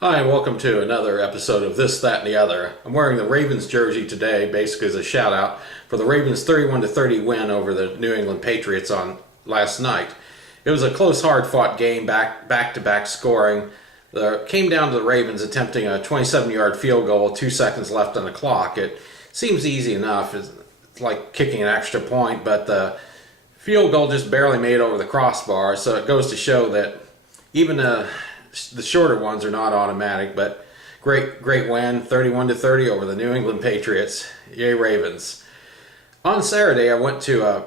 Hi, and welcome to another episode of This, That, and the Other. I'm wearing the Ravens jersey today, basically as a shout out for the Ravens' 31-30 win over the New England Patriots on last night. It was a close, hard-fought game, back-to-back scoring. Came down to the Ravens attempting a 27-yard field goal, 2 seconds left on the clock. It seems easy enough. It's like kicking an extra point, but the field goal just barely made over the crossbar, so it goes to show that even the shorter ones are not automatic. But great win, 31-30 over the New England Patriots. Yay Ravens. On Saturday, I went to an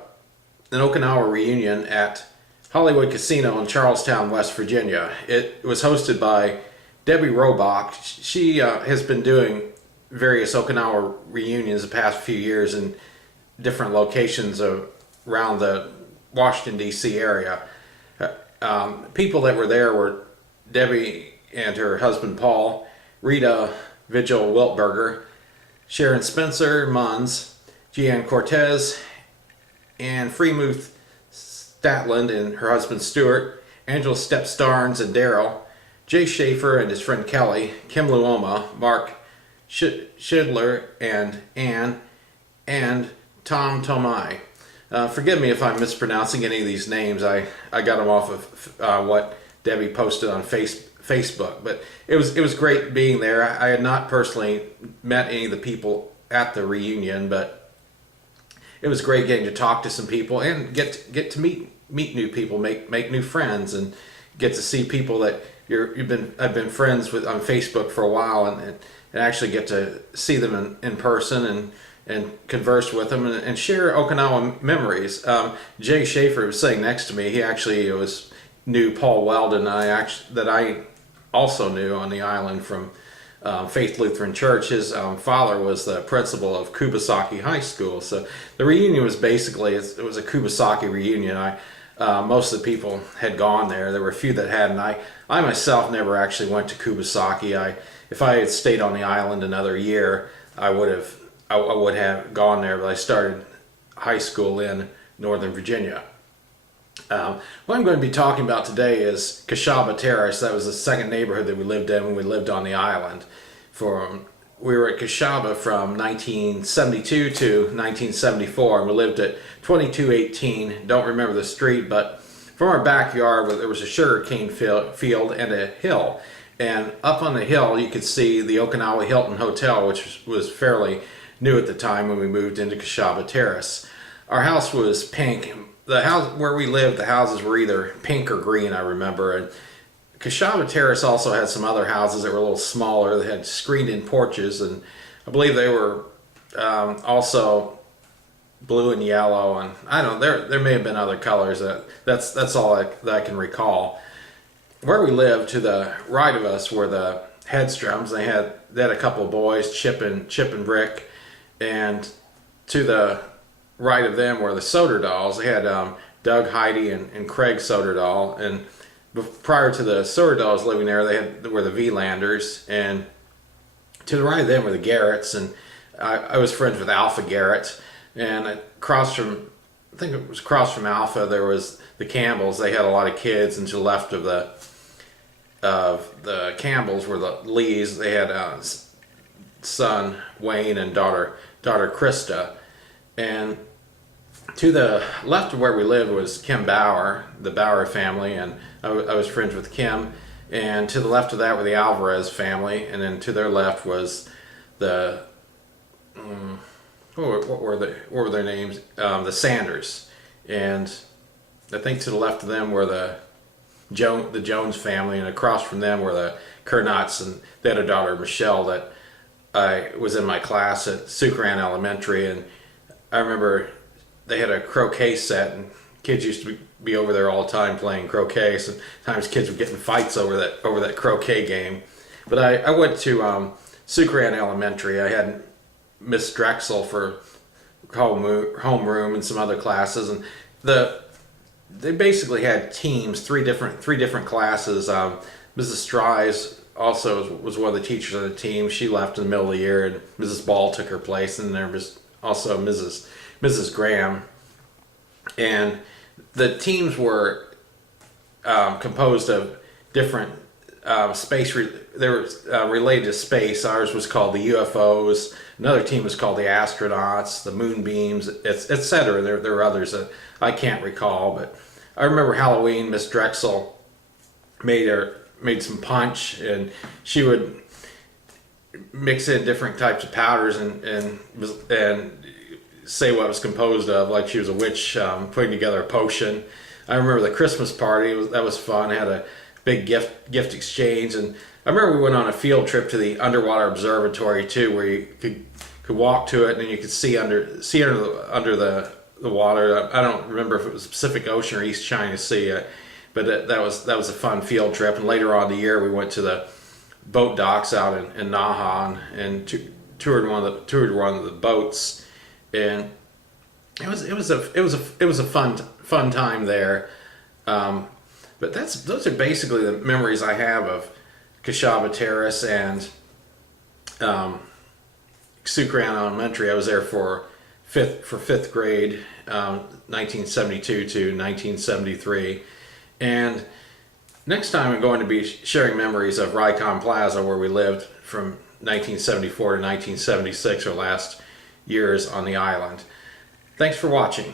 Okinawa reunion at Hollywood Casino in Charlestown, West Virginia. It was hosted by Debbie Robach. She has been doing various Okinawa reunions the past few years in different locations around the Washington, D.C. area. People that were there were Debbie and her husband Paul, Rita Vigil Wiltberger, Sharon Spencer Munns, Jeanne Cortez, and Freemuth Statland and her husband Stuart, Angela Stepp Starnes and Daryl, Jay Schaefer and his friend Kelly, Kim Luoma, Mark Schidler and Anne, and Tom Tomai. Forgive me if I'm mispronouncing any of these names. I got them off of what Debbie posted on Facebook, but it was great being there. I had not personally met any of the people at the reunion, but it was great getting to talk to some people and get to meet new people, make new friends, and get to see people that I've been friends with on Facebook for a while, and actually get to see them in person and converse with them and share Okinawa memories. Jay Schaefer was sitting next to me. He actually knew Paul Weldon, that I also knew on the island from Faith Lutheran Church. His father was the principal of Kubasaki High School. So the reunion was basically, it was a Kubasaki reunion. Most of the people had gone there. There were a few that hadn't. I myself never actually went to Kubasaki. If I had stayed on the island another year, I would have gone there, but I started high school in Northern Virginia. What I'm going to be talking about today is Kishaba Terrace. That was the second neighborhood that we lived in when we lived on the island. We were at Kishaba from 1972 to 1974, and we lived at 2218. Don't remember the street, but from our backyard there was a sugarcane field and a hill. And up on the hill you could see the Okinawa Hilton Hotel, which was fairly new at the time when we moved into Kishaba Terrace. Our house was pink. The house where we lived, the houses were either pink or green, I remember. And Kishaba Terrace also had some other houses that were a little smaller. They had screened-in porches, and I believe they were also blue and yellow. And I don't know, there may have been other colors. That's all that I can recall. Where we lived, to the right of us were the Headstroms. They had a couple of boys, Chip and Rick, and to the right of them were the Soderdahls. They had Doug, Heidi, and Craig Soderdahl. And prior to the Soderdahls living there, were the Vlanders. And to the right of them were the Garretts. And I was friends with Alpha Garrett. And I think it was across from Alpha, there was the Campbells. They had a lot of kids. And to the left of the Campbells were the Lees. They had son Wayne and daughter Krista. And to the left of where we lived was Kim Bauer, the Bauer family, and I was friends with Kim. And to the left of that were the Alvarez family, and then to their left was the what were their names? The Sanders. And I think to the left of them were the Jones family, and across from them were the Kernotts, and they had a daughter Michelle that I was in my class at Sucran Elementary. And I remember they had a croquet set, and kids used to be over there all the time playing croquet. Sometimes kids would get in fights over that croquet game. But I went to Sucran Elementary. I had Miss Drexel for homeroom and some other classes, and they basically had teams, three different classes. Mrs. Stries also was one of the teachers on the team. She left in the middle of the year, and Mrs. Ball took her place, and there was also Mrs. Graham. And the teams were composed of different they were related to space. Ours was called the UFOs. Another team was called the astronauts, the moonbeams, etc. There were others that I can't recall, but I remember Halloween. Miss Drexel made some punch, and she would mix in different types of powders and say what it was composed of, like she was a witch putting together a potion. I remember the Christmas party. That was fun. It had a big gift exchange, and I remember we went on a field trip to the underwater observatory too, where you could walk to it and you could see under the water. I don't remember if it was Pacific Ocean or East China Sea, but that was a fun field trip. And later on in the year, we went to the boat docks out in Naha and toured one of the boats, and it was a fun time there. But those are basically the memories I have of Kishaba Terrace and Sucran Elementary. I was there for fifth grade, 1972 to 1973, and next time I'm going to be sharing memories of Rycom Plaza, where we lived from 1974 to 1976, our last years on the island. Thanks for watching.